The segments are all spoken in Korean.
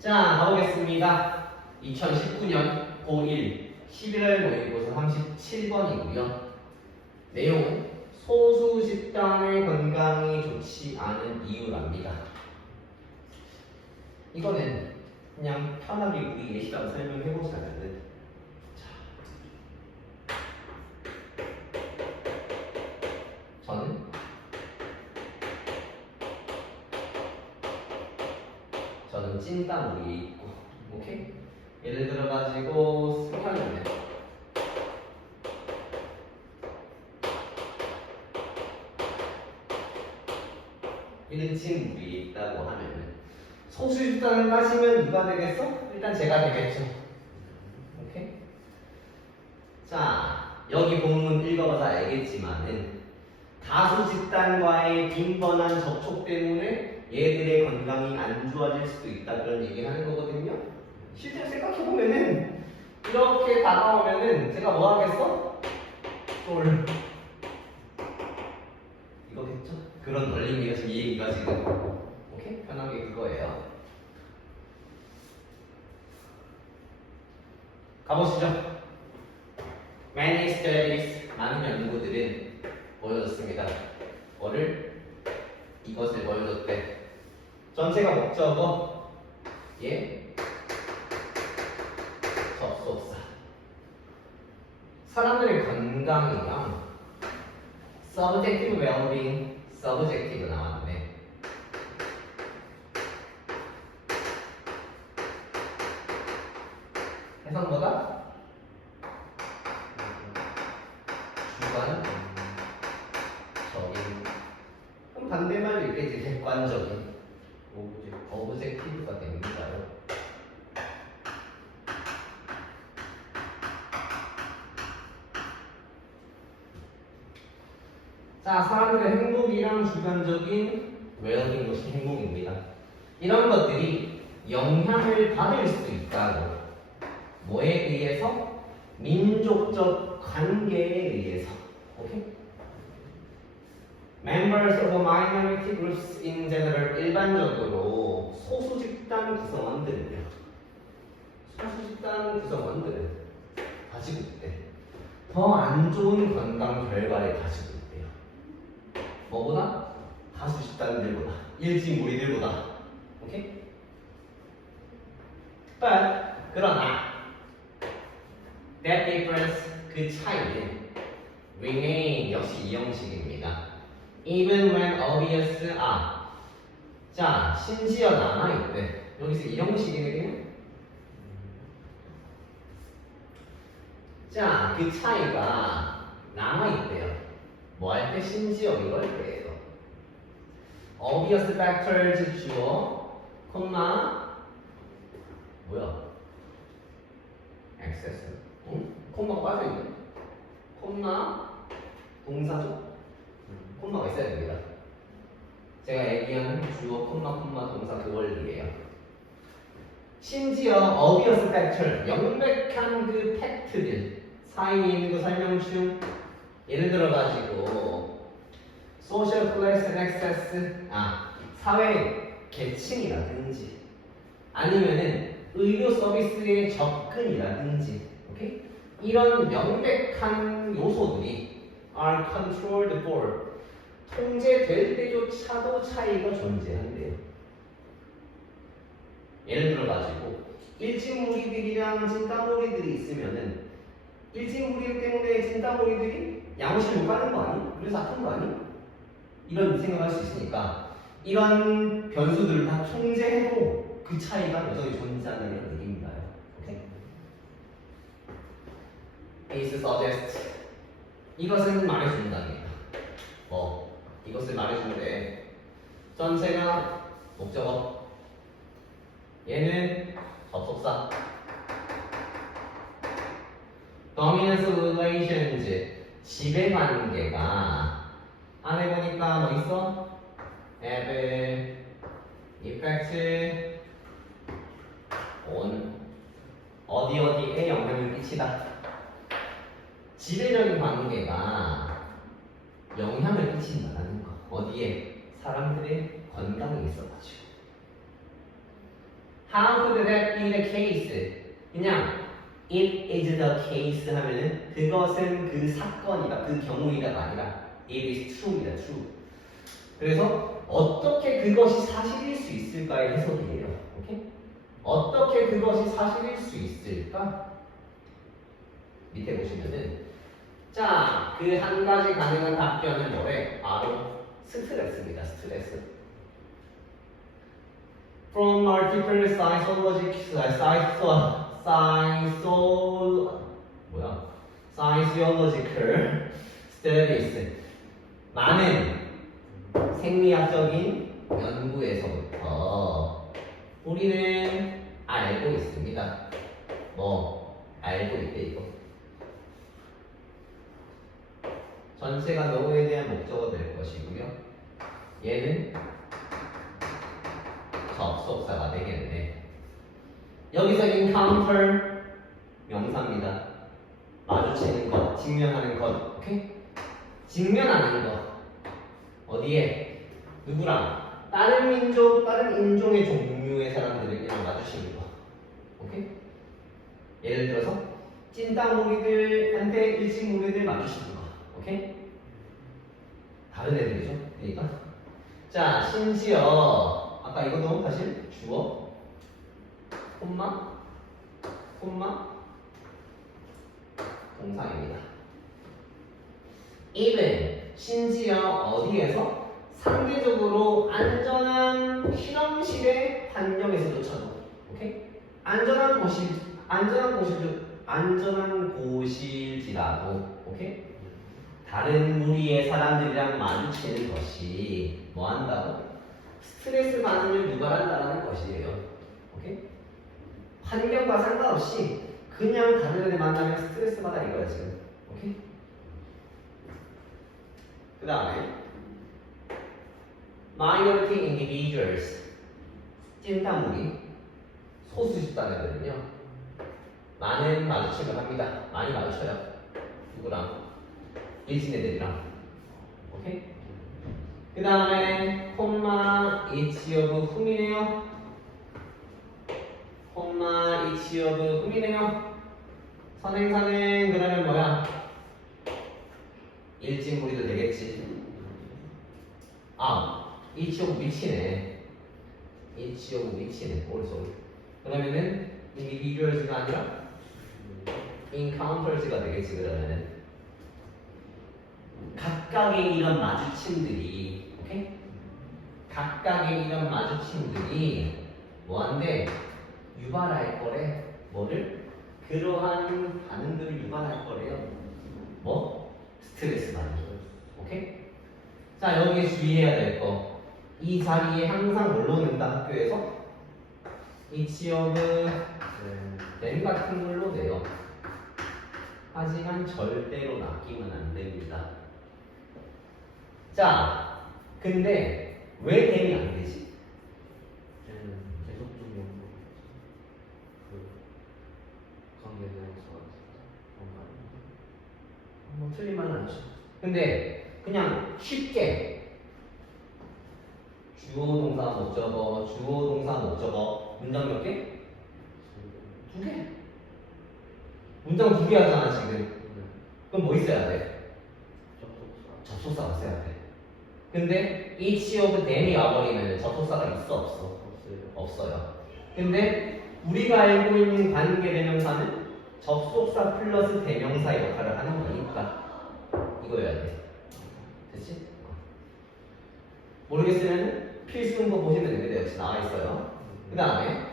자, 가보겠습니다. 2019년 고1 11월 모의고사 37번이고요. 내용은 소수 집단의 건강이 좋지 않은 이유랍니다. 이거는 그냥 편하게 우리 예시라고 설명해보자면은 자, 저는 찐따 위에 있고 오케이? 예를 들어 가지고 승현이는 이는 찐 위에 있다고 하면은 소수 집단을 따지면 누가 되겠어? 일단 제가 되겠죠 오케이? 자 여기 본문 읽어봐서 알겠지만은 다수 집단과의 빈번한 접촉 때문에 얘들의 건강이 안 좋아질 수도 있다 그런 얘기를 하는 거거든요. 실제로 생각해 보면은 이렇게 다가오면은 제가 뭐 하겠어? 쫄 이거겠죠? 그런 원리입니다. 지금 이 얘기가 지금 오케이 편하게 그거예요. 가보시죠. Many studies 많은 연구들은 보여줬습니다. 뭐를 이것을 보여줬대. 전체가 목적어 예? 접속사. 사람들의 건강이랑 subjective well-being, subjective 나왔네. 해석보다? 주관적인. 그럼 반대말로 읽겠지 객관적인 어브젝티브가 됩니다요. 자, 사람들의 행복이랑 주관적인 웰빙 것이 행복입니다. 이런 것들이 영향을 받을 수 있다고. 뭐에 의해서? 민족적 관계에 의해서. 오케이? Members of minority groups in general 일반적으로 소수 집단 구성원들은요. 소수 집단 구성원들은 가지고 있대. 더 안 좋은 건강 결과를 가지고. 뭐보다? 다수 집단들보다, 일진 무리들보다. 오케이? But 그러나 that difference 그 차이는 remain 역시 이 형식입니다. even when obvious 아. 자, 심지어 남아있대. 여기서 이 형식이네. 자, 그 차이가 남아있대요. 뭐 할 때? 심지어 이걸 때예요. obvious factors 주어, 콤마, 뭐야? access. 응? 콤마 빠져있네. 콤마, 동사죠? 콤마가 있어야 됩니다. 제가 얘기한 주어 콤마 콤마 동사 그 원리예요. 심지어 obvious factor, 명백한 그 팩트들 사이에 있는 거 설명 중 예를 들어 가지고 class and access 아 사회 계층이라든지 아니면은 의료 서비스의 접근이라든지 오케이 이런 명백한 요소들이 are controlled for 통제될 때조차도 차이가 존재한대요. 예를 들어 가지고 일진무리들이랑 진땀무리들이 있으면은 일진무리 때문에 진땀무리들이 양호실 못 가는 거 아니? 그래서 아픈 거 아니? 이런 생각할 수 있으니까 이런 변수들을 다 통제해도 그 차이가 여전히 존재한다는 얘기입니다요. 오케이? Ace suggest 이것은 말해준답니다. 뭐 이것을 말해주는데 전체가 목적어 얘는 접속사 dominance relations 지배 관계가 안에 보니까 뭐 있어? have effect on 어디 어디에 영향을 끼치다 지배적인 관계가 영향을 끼친다는 거. 어디에? 사람들의 건강에 있어가지고. Be the case? 그냥 it is the case 하면은 그것은 그 사건이다, 그 경우이다가 아니라 it is true이다, true. 그래서 어떻게 그것이 사실일 수 있을까의 해석이에요. 오케이? 어떻게 그것이 사실일 수 있을까? 밑에 보시면은 자, 그 한 가지 가능한 답변은 뭐래? 바로 스트레스입니다. 스트레스. From multiple psychological, psycho, 뭐야? Psychological studies. 많은 생리학적인 연구에서부터 우리는 알고 있습니다. 뭐 알고 있대 이거. 전체가 너에 대한 목적어 될 것이고요. 얘는 접속사가 되겠네. 여기서 encounter 명사입니다. 마주치는 것, 직면하는 것, 오케이? 직면하는 것. 어디에? 누구랑? 다른 민족, 다른 인종의 종류의 사람들이랑 마주치는 거. 오케이? 예를 들어서 찐따무리들한테 일식무리들 마주치는 거. 오케이? 다른 애들이죠. 그러니까. 자, 심지어 아까 이것도 사실 주어, 콤마, 콤마, 동사입니다. even 심지어 어디에서? 상대적으로 안전한 실험실의 환경에서조차도 오케이? 안전한 곳이 안전한 곳이 안전한 곳일지라도 오케이? 다른 무리의 사람들이랑 마주치는 것이 뭐 한다고? 스트레스 반응을 유발한다는 것이에요. 오케이 환경과 상관없이 그냥 다른 애들 만나면 스트레스 받아 이거야 지금. 오케이? 그 다음에 minority individuals 찐따무리 소수 집단애들은요. 많은 마주침을 합니다. 많이 마주쳐요. 누구랑? 일진 애들이랑. 오케이? 그 다음에 콤마 each of whom이네요 콤마 of whom이네요 선행사는 그러면 뭐야 일진무리도 되겠지. 아, 이치오브 미치네. 이치오브 미치네. 오른손. 그러면은 individuals가 아니라 encounters가 되겠지 그러면은 각각의 이런 마주침들이 오케이? 각각의 이런 마주침들이 뭐한데 유발할 거래 뭐를 그러한 반응들을 유발할 거래요 뭐 스트레스 거. 오케이? 자, 여기 주의해야 될 거. 이 자리에 항상 뭘 넣는다, 학교에서? 이 지역은 램 같은 걸로 돼요. 하지만 절대로 낚이면 안 됩니다. 자, 근데 왜 댐이 안 되지? 쟤는 계속적 연구 그 관계대명사 뭔가 뭐 틀린 말은 아니죠. 근데 그냥 쉽게 주어 동사 목적어, 주어 동사 목적어 문장 몇 개? 두 개. 문장 두 개 하잖아 지금. 그럼 뭐 있어야 돼? 접속사 접속사가 있어야 돼. 근데 each of them이 와버리면 접속사가 있어 없어? 없어요 없어요. 근데 우리가 알고 있는 관계 대명사는 접속사 플러스 대명사 역할을 하는 거니까 이거여야 돼. 됐지? 모르겠으면 필수문법 보시면 됩니다. 역시 나와 있어요. 그 다음에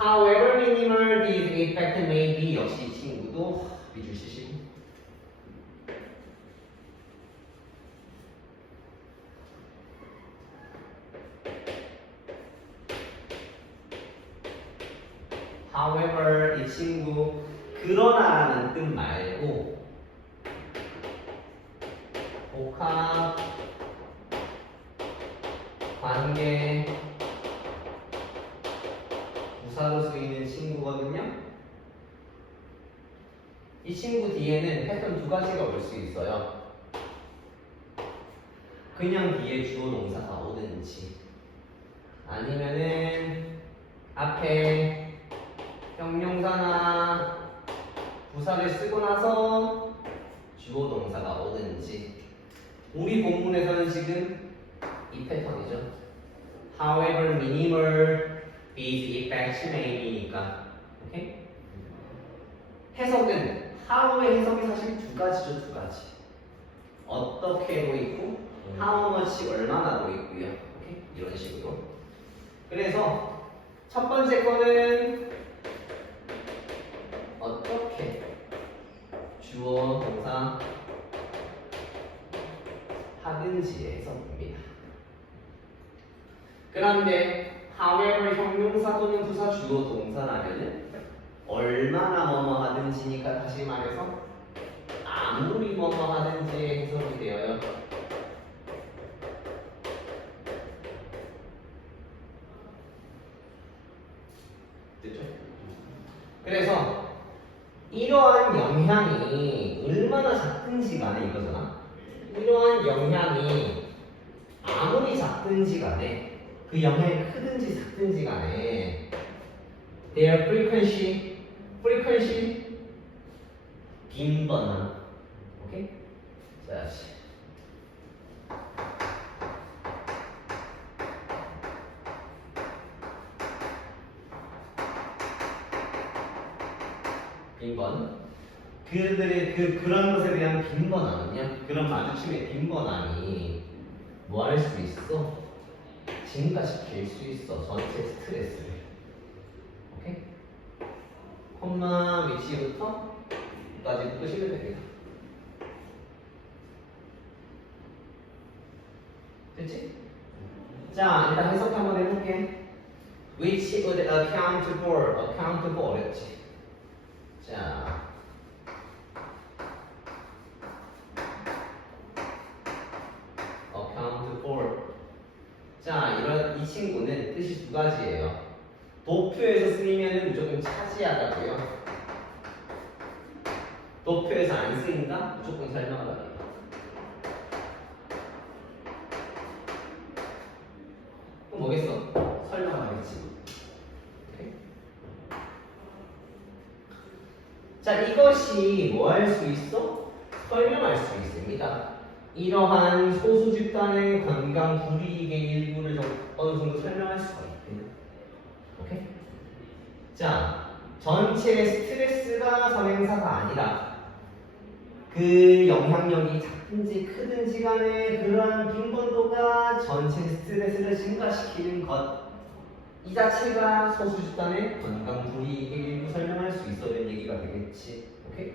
However minimal this effect may be 역시 이 친구도 밑줄 치시고 However 이 친구 그러나라는 뜻 말고 복합 관계 부사로 쓰이는 친구거든요. 이 친구 뒤에는 패턴 두 가지가 올 수 있어요. 그냥 뒤에 주어 동사가 오든지 아니면은 앞에 형용사나 부사를 쓰고 나서 주어 동사가 오든지 우리 본문에서는 지금 이 패턴이죠. However, minimal these effects may me니까 오케이? 해석은 how의 해석이 사실 두 가지죠, 두 가지. 어떻게도 있고 how much 얼마나도 있고요. 오케이? 이런 식으로. 그래서 첫 번째 거는 어떻게 주어 동사 하든지의 해석입니다. 그런데 however 형용사 또는 부사 주어 동사라면은 얼마나 뭐뭐 하든지니까 다시 말해서 아무리 뭐뭐 하든지의 해석이 되어요. 됐죠? 그래서 이러한 영향이 얼마나 작든지 간에 이거잖아. 이러한 영향이 아무리 작든지 간에 그 영향이 크든지 작든지 간에 their frequency, frequency 빈번함. 오케이? 자, 다시. 빈번. 그들의 그 그런 것에 대한 빈번함은요. 그런 마주침의 빈번함이 뭐할 수 있어? 증가시킬 수 있어. 전체 스트레스를. 콤마 위치부터 까지 끄시면 됩니다. 됐지? 자, 일단 해석 한번 해볼게. Which would account for, account for 어렵지? 자, account for. 자, 이런 이 친구는 뜻이 두 가지예요. 도표에서 쓰이면 무조건 차지하다고요. 도표에서 안 쓰인다? 무조건 설명하다. 그럼 뭐겠어? 설명하겠지. 자, 이것이 뭐 할 수 있어? 설명할 수 있습니다. 이러한 소수 집단의 건강 불이익의 일부를 좀 어느 정도 설명할 수가 있대요. 자, 전체 스트레스가 선행사가 아니라 그 영향력이 작든지 크든지 간에 그러한 빈번도가 전체 스트레스를 증가시키는 것. 이 자체가 소수 집단의 건강 불이익의 일부 설명할 수 있어야 되는 얘기가 되겠지. 오케이?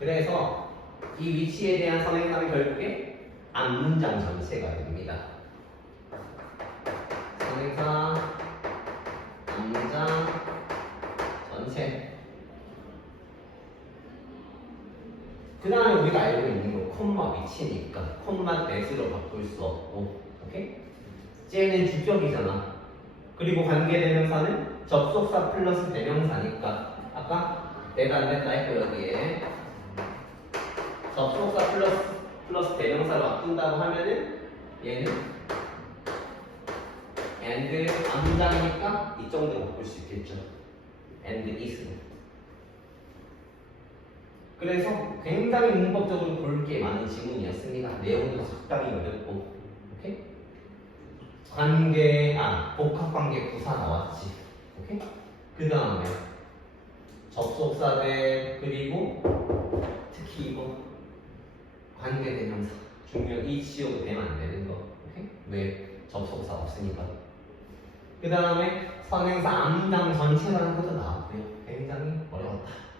그래서 이 위치에 대한 선행사는 결국에 앞문장 전체가 됩니다. 선행사 앞문장 전체. 그 다음에 우리가 알고 있는 거 콤마 위치니까 콤마 대수로 바꿀 수 없고 오케이? 쟤는 주격이잖아 그리고 관계대명사는 접속사 플러스 대명사니까 아까 내가 안 됐다 했고 여기에 접속사 플러스 플러스 대명사로 바꾼다고 하면은 얘는 and 암장이니까 이 정도로 바꿀 수 있겠죠 and is로 그래서 굉장히 문법적으로 볼 게 많은 지문이었습니다. 내용도 적당히 어렵고, 오케이? 관계, 아, 복합관계 구사 나왔지, 오케이? 그 다음에 접속사대 그리고 특히 이거 관계 대명사 중요 이 지역도 되면 안 되는 거, 오케이? 왜 접속사 없으니까. 그 다음에 선행사 암당 전체라는 것도 나왔고요. 굉장히 어려웠다.